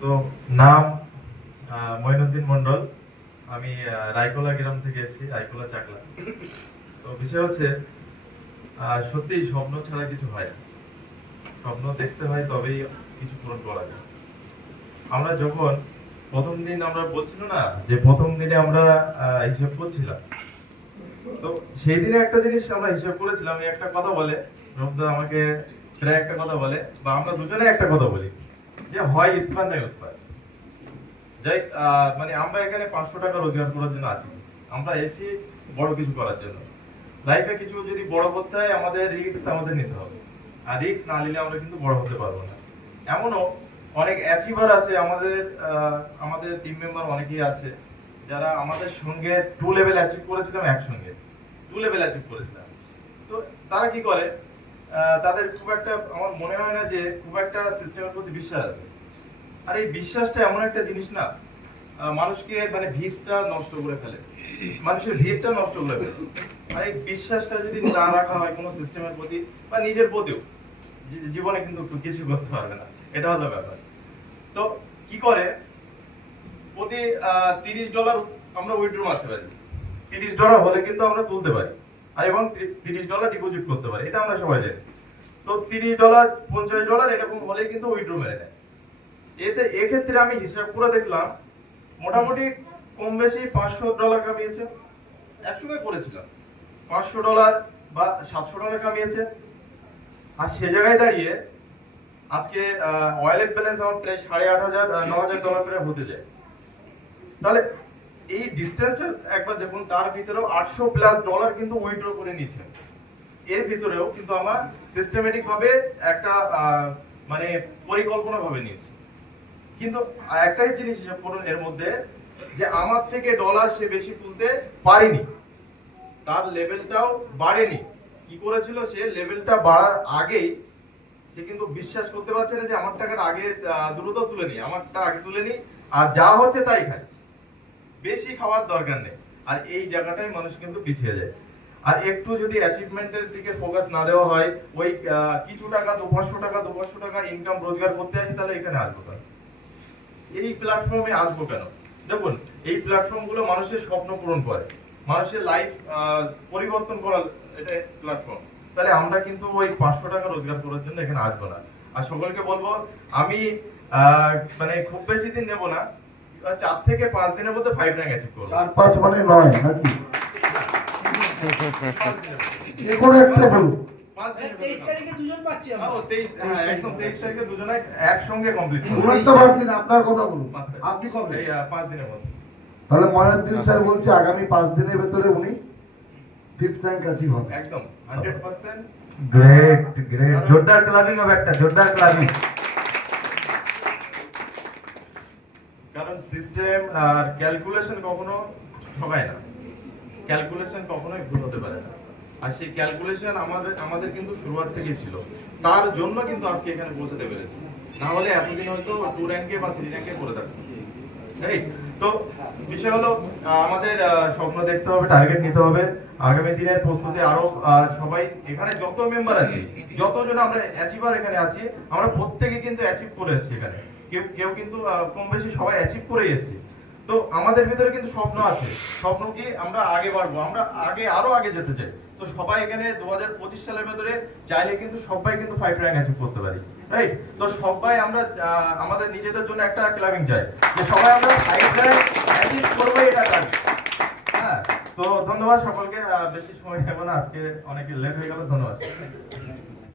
তো নাম মঈনুদ্দিন মন্ডল আমি রায়কোলা গ্রাম থেকে এসেছি, রায়কোলা চাকলা। তো বিষয় হচ্ছে সত্যি স্বপ্ন ছাড়া কিছু হয় না। স্বপ্ন দেখতে হয়, তবেই কিছু পূরণ করা যায়। আমরা যখন প্রথম দিন আমরা বলছিল না, যে প্রথম দিনে আমরা হিসাব করছিলাম। তো সেই দিনে একটা জিনিস আমরা হিসাব করেছিলাম একটা কথা বলে রবদা আমাকে প্রায় একটা কথা বলে, বা আমরা দুজনে একটা কথা বলি। যে হয় ইস্পার নয় উস্পার যাই মানে আমরা এখানে পাঁচশো টাকা রোজগার করার জন্য আসি আমরা এসি বড় কিছু করার জন্য। লাইফে কিছু যদি বড় করতে হয়, আমাদের রিস্ক আমাদের নিতে হবে। আর রিস্ক না নিলে আমরা কিন্তু বড় হতে পারব না। এমনও অনেক অ্যাচিভার আছে আমাদের আমাদের টিম মেম্বার অনেকেই আছে, যারা আমাদের সঙ্গে টু লেভেল অ্যাচিভ করেছিলাম একসঙ্গে। টু লেভেল অ্যাচিভ করেছিলাম। তো তারা কি করে? তাদের খুব একটা আমার মনে হয় না যে খুব একটা সিস্টেমের প্রতি বিশ্বাস আছে। আর এই বিশ্বাসটা এমন একটা জিনিস না মানুষকে মানে ভিতটা নষ্ট করে ফেলে। মানুষের ভিতটা নষ্ট করে ফেলে। এই বিশ্বাসটা যদি না রাখা হয় কোনো সিস্টেমের প্রতি বা নিজের প্রতিও জীবনে কিন্তু কিছু করতে পারবে না। এটা হলো ব্যাপার। তো কি করে? প্রতি তিরিশ ডলার আমরা উইথড্র মারতে পারি। তিরিশ ডলার হলে কিন্তু আমরা তুলতে পারি। আর এবং তিরিশ ডলার ডিপোজিট করতে পারি, এটা আমরা সবাই জানি। তো তিরিশ ডলার পঞ্চাশ ডলার এরকম হলে কিন্তু উইথড্র মেরে নেয় এতে, এক্ষেত্রে আমি হিসাব করে দেখলাম, মোটামুটি কম বেশি পাঁচশো ডলার কামিয়েছে। একসঙ্গে করেছিলাম। পাঁচশো ডলার বা সাতশো ডলার কামিয়েছে। আর সে জায়গায় দাঁড়িয়ে আজকে ওয়ালেট ব্যালেন্স আমার প্রায় সাড়ে আট হাজার ন হাজার ডলার করে হতে যায়। তাহলে এই ডিস্টেন্সটা একবার দেখুন, তার ভিতরেও আটশো প্লাস ডলার কিন্তু উইথড্র করে নিয়েছে এর ভিতরেও কিন্তু আমার সিস্টেমেটিক ভাবে একটা মানে পরিকল্পনা ভাবে নিয়েছি। কিন্তু একটাই জিনিস হিসাব করুন এর মধ্যে, যে আমার থেকে ডলার সে বেশি তুলতে পারেনি। তার লেভেলটাও বাড়েনি। কি করেছিল সে? লেভেলটা বাড়ার আগেই সে কিন্তু বিশ্বাস করতে পারছে না যে আমার টাকাটা আগে দ্রুত তুলে নি আমারটা আগে তুলে নি আর যা হচ্ছে তাই খাই বেশি খাওয়ার দরকার নেই। আর এই জায়গাটাই মানুষ কিন্তু পিছিয়ে যায়। আর একটু যদি অ্যাচিভমেন্টের দিকে ফোকাস না দেওয়া হয়, ওই কিছু টাকা দু পাঁচশো টাকা দু পাঁচশো টাকা ইনকাম রোজগার করতে আসি তাহলে এখানে আসব কেন? এই প্ল্যাটফর্মে আসব কেন? দেখুন, এই প্ল্যাটফর্মগুলো মানুষের স্বপ্ন পূরণ করে। মানুষের লাইফ পরিবর্তন করার এটা প্ল্যাটফর্ম তাহলে আমরা কিন্তু ওই পাঁচশো টাকা রোজগার করার জন্য এখানে আসব না। আর সকলকে বলব, আমি মানে খুব বেশি দিন নেব না চার থেকে পাঁচ দিনের মধ্যে ফাইভ র্যাঙ্ক অ্যাচিভ করব। চার পাঁচ মানে নয় নাকি? যে কোনো একটা বলুন। পাঁচ দিনের মধ্যে। তেইশ তারিখে দুজন পাচ্ছি আমরা। ও, তেইশ একদম তেইশ তারিখে দুজনে একসঙ্গে কমপ্লিট তোমার তো বাদ দিন আপনার কথা বলুন। আপনি কবে? এই আহ, পাঁচ দিনের মধ্যে। তাহলে ময়নাদ্দিন স্যার বলছে আগামী পাঁচ দিনের ভেতরে উনি ফিফথ র্যাঙ্ক অ্যাচিভ হবে। একদম হান্ড্রেড পার্সেন্ট গ্রেট গ্রেট জোরদার ক্লাবিং হবে একটা জোরদার ক্লাবিং কারণ সিস্টেম আর ক্যালকুলেশন কখনো ঠকায় না। ক্যালকুলেশন কখনোই ভুল হতে পারে না। আর সেই ক্যালকুলেশন আমাদের আমাদের কিন্তু শুরুয়াত থেকেই ছিল। তার জন্য কিন্তু আজকে এখানে পৌঁছাতে পেরেছি। না হলে এতদিন হয়তো টু র্যাঙ্কে বা থ্রি র্যাঙ্কে পড়ে থাকতো Right? তো বিষয় হলো আমাদের স্বপ্ন দেখতে হবে টার্গেট নিতে হবে। আগামী দিনের প্রস্তুতি আরও সবাই, এখানে যত মেম্বার আছে, যতজন আমরা অ্যাচিভার এখানে আছি, আমরা প্রত্যেকে কিন্তু অ্যাচিভ করে এসেছি এখানে। কেউ কেউ কিন্তু কম বেশি সবাই অ্যাচিভ করে এসেছি। তো আমাদের ভিতরে কিন্তু স্বপ্ন আছে। স্বপ্ন কি আমরা আগে বাড়বো, আমরা আগে, আরও আগে যেতে চাই। তো সবাই এখানে দু হাজার পঁচিশ সালের ভেতরে চাইলে কিন্তু সবাই কিন্তু ফাইভ র্যাঙ্ক অ্যাচিভ করতে পারি রাইট তো সবাই আমরা আমাদের নিজেদের জন্য একটা ক্লাবিং চাই। যে সবাই আমরা ফাইভ র্যাঙ্ক অ্যাচিভ করব এটা হ্যাঁ তো ধন্যবাদ সকলকে। বেশি সময় নেব না, আজকে অনেক লেট হয়ে গেল, ধন্যবাদ।